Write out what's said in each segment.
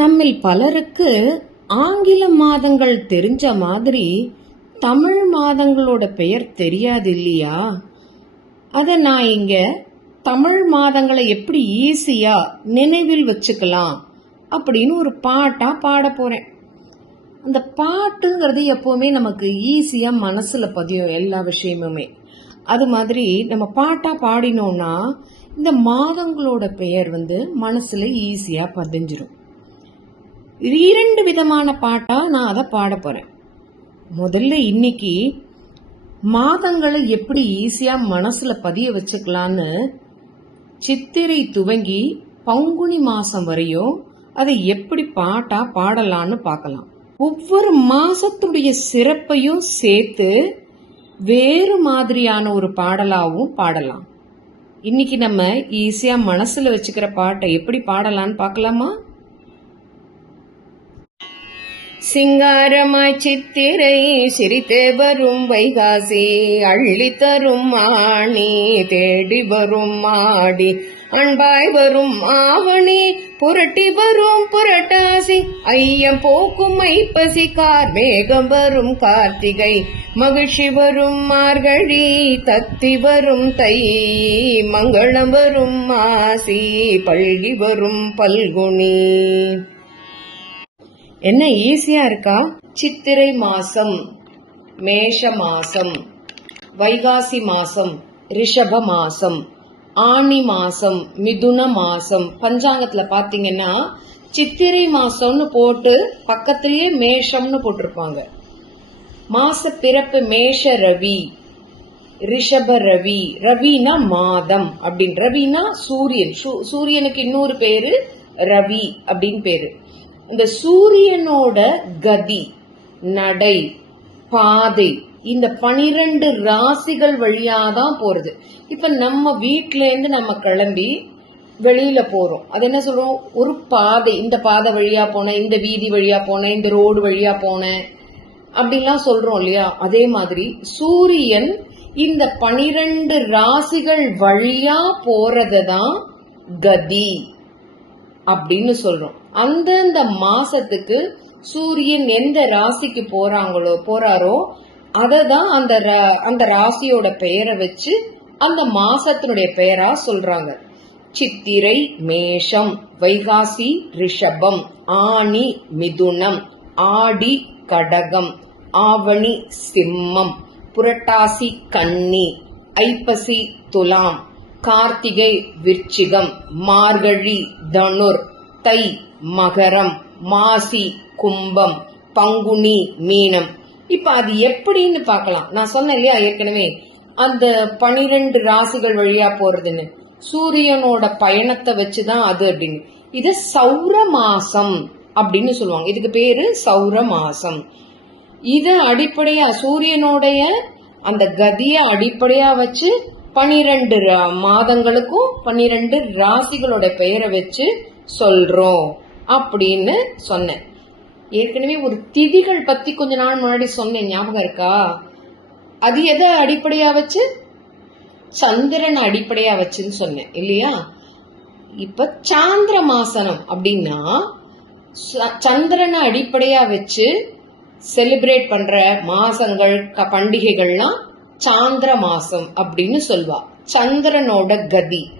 நம்மில் பலருக்கு ஆங்கில மாதங்கள் தெரிஞ்ச மாதிரி தமிழ் மாதங்களோட பெயர் தெரியாது இல்லையா அதை நான் இங்க தமிழ் மாதங்களை எப்படி ஈஸியா நினைவில் வச்சுக்கலாம் அப்படின்னு ஒரு பாட்டா பாட போறேன். அந்த பாட்டுங்கிறது எப்பவுமே நமக்கு ஈஸியா மனசுல பதியும் எல்லா விஷயமுமே. அது மாதிரி நம்ம பாட்டா பாடினோம்னா இந்த மாதங்களோட பெயர் வந்து மனசுல ஈஸியா பதிஞ்சிரும். இரண்டு விதமான பாட்டாக நான் அதை பாட போகிறேன் முதல்ல இன்னைக்கு மாதங்களை எப்படி ஈஸியாக மனசில் பதிய வச்சுக்கலான்னு சித்திரை துவங்கி பங்குனி மாதம் வரையும் அதை எப்படி பாட்டாக பாடலான்னு பார்க்கலாம் ஒவ்வொரு மாதத்துடைய சிறப்பையும் சேர்த்து வேறு மாதிரியான ஒரு பாடலாகவும் பாடலாம். இன்னைக்கு நம்ம ஈஸியாக மனசில் வச்சுக்கிற பாட்டை எப்படி பாடலான்னு பார்க்கலாமா சிங்காரமாய் சித்திரை சிரித்து வரும் வைகாசி அள்ளி தரும் ஆணி தேடி வரும் மாடி அன்பாய் வரும் ஆவணி புரட்டி வரும் புரட்டாசி ஐயம் போக்கும் ஐப்பசி கார் வேகம் வரும் கார்த்திகை மகிழ்ச்சி வரும் மார்கழி தத்தி வரும் தை மங்களம் வரும் மாசி பல்கி வரும் பல்குனி. என்ன ஈஸியா இருக்கா? சித்திரை மாசம் மேஷ மாசம் வைகாசி மாசம் ரிஷப மாசம் ஆனி மாசம் மிதுன மாசம். பஞ்சாங்கத்துல பாத்தீங்கன்னா சித்திரை மாசம்னு போட்டு பக்கத்திலேயே மேஷம்னு போட்டிருப்பாங்க. மாச பிறப்பு மேஷ ரவி ரிஷப ரவி ரவினா மாதம் அப்படின்னு ரவினா சூரியன். சூ- சூரியனுக்கு இன்னொரு பேரு ரவி அப்படின்னு பேரு. இந்த சூரியனோட கதி நடை பாதை இந்த பனிரெண்டு ராசிகள் வழியா தான் போறது. இப்ப நம்ம வீட்ல இருந்து நம்ம கிளம்பி வெளியில போறோம். அது என்ன சொல்றோம்? ஒரு பாதை இந்த பாதை வழியா போனேன் இந்த வீதி வழியா போனேன் இந்த ரோடு வழியா போனேன் அப்படிலாம் சொல்றோம் இல்லையா? அதே மாதிரி சூரியன் இந்த பனிரெண்டு ராசிகள் வழியா போறதுதான் கதி. அப்படின்னு சொல்றோம். அந்தந்த மாசத்துக்கு சூரியன் எந்த ராசிக்கு போறாங்களோ போறாரோ அதை தான் அந்த ரா- அந்த ராசியோட பெயரை வச்சு அந்த மாசத்தினுடைய பெயரா சொல்றாங்க. சித்திரை மேஷம் வைகாசி ரிஷபம் ஆனி மிதுனம் ஆடி கடகம் ஆவணி சிம்மம் புரட்டாசி கன்னி ஐப்பசி துலாம் கார்த்திகை விருச்சிகம் மார்கழி தனுர் தை மகரம் மாசி கும்பம் பங்குனி மீனம். இப்ப அது எப்படின்னு பார்க்கலாம். நான் சொன்னேன் இல்லையா ஏற்கனவே? அந்த பனிரெண்டு ராசிகள் வழியா போறதுன்னு. சூரியனோட பயணத்தை வச்சுதான் அது அப்படின்னு. இது சௌர மாசம் அப்படின்னு சொல்லுவாங்க. இதுக்கு பேரு சௌர மாசம் இது அடிப்படையா சூரியனுடைய அந்த கதிய அடிப்படையா வச்சு பனிரெண்டு மாதங்களுக்கும் பன்னிரெண்டு ராசிகளோட பெயரை வச்சு சொல்றோம் அப்படின்னு சொன்னேன். ஏற்கனவே ஒரு திதிகள் பத்தி கொஞ்ச நாள் முன்னாடி சொன்னேன். ஞாபகம் இருக்கா? அது எதை அடிப்படையா வச்சு? சந்திரன் அடிப்படையா வச்சுன்னு சொன்னேன். இல்லையா? இப்ப சாந்திர மாசனம் அப்படின்னா சந்திரனை அடிப்படையா வச்சு செலிப்ரேட் பண்ற மாசங்கள் க- பண்டிகைகள்லாம் சாந்திர மாசம் அப்படின்னு சொல்வா. சந்திரனோட கதி.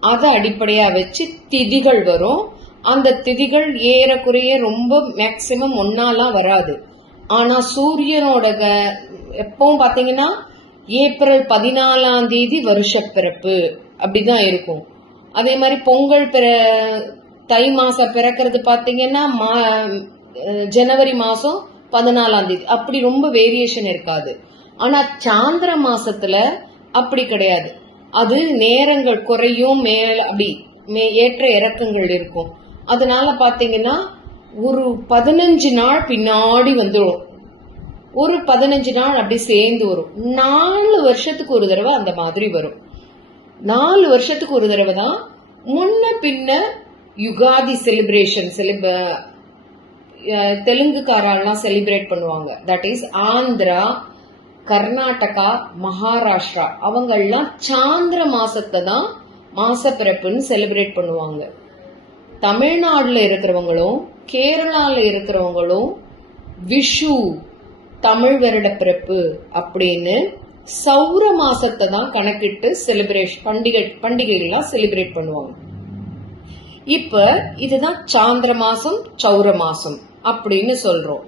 அதை அடிப்படையா வச்சு திதிகள் வரும். அந்த திதிகள் ஏறக்குறைய ரொம்ப மேக்சிமம் ஒன்னாலாம் வராது. ஆனா சூரியனோட க- எப்பவும் பாத்தீங்கன்னா ஏப்ரல் பதினாலாம் தேதி வருஷ பிறப்பு அப்படிதான் இருக்கும். அதே மாதிரி பொங்கல் பிற தை மாசம் பிறக்கிறது பாத்தீங்கன்னா மா- ஜனவரி மாசம் பதினாலாம் தேதி. அப்படி ரொம்ப வேரியேஷன் இருக்காது. ஆனா சாந்திர மாசத்துல அப்படி கிடையாது. அது நேரங்கள் குறையும் மேல் அப்படி மே- ஏற்ற இறக்கங்கள் இருக்கும். அதனால பாத்தீங்கன்னா ஒரு பதினஞ்சு நாள் பின்னாடி வந்துடும் ஒரு பதினஞ்சு நாள் அப்படி சேர்ந்து வரும். நாலு வருஷத்துக்கு ஒரு தடவை அந்த மாதிரி வரும். நாலு வருஷத்துக்கு ஒரு தடவை தான் முன்ன பின்ன யுகாதி செலிப்ரேஷன் செலிப தெலுங்குக்காரெல்லாம் செலிப்ரேட் பண்ணுவாங்க. தட் இஸ் ஆந்திரா கர்நாடகா மகாராஷ்டிரா அவங்கெல்லாம் சாந்திர மாசத்தை தான் மாசப்பிறப்புன்னு செலிப்ரேட் பண்ணுவாங்க. தமிழ்நாடுல இருக்கிறவங்களும் கேரளால இருக்கிறவங்களும் விஷு தமிழ் வருட பிறப்பு அப்படின்னு சௌர மாசத்தை தான் கணக்கிட்டு செலிப்ரேஷன் பண்டிகை பண்டிகைகள்லாம் செலிப்ரேட் பண்ணுவாங்க. இப்ப இதுதான் சாந்திர மாசம் சௌர மாசம் அப்படின்னு சொல்றோம்.